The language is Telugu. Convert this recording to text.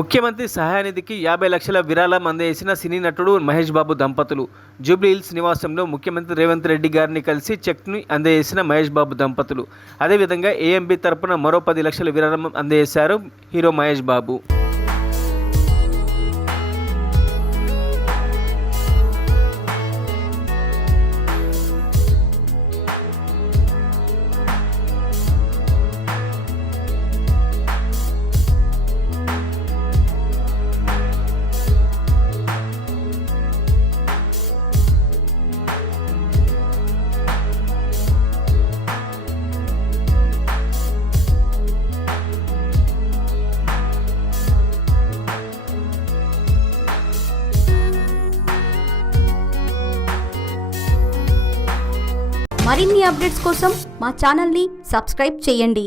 ముఖ్యమంత్రి సహాయ నిధికి 50 లక్షల విరాళం అందజేసిన సినీ నటుడు మహేష్ బాబు దంపతులు. జూబ్లీ హిల్స్ నివాసంలో ముఖ్యమంత్రి రేవంత్ రెడ్డి గారిని కలిసి చెక్ను అందజేసిన మహేష్ బాబు దంపతులు. అదేవిధంగా ఏఎంబీ తరపున మరో 10 లక్షల విరాళం అందజేశారు హీరో మహేష్ బాబు. మరిన్ని అప్డేట్స్ కోసం మా ఛానల్ని సబ్స్క్రైబ్ చేయండి.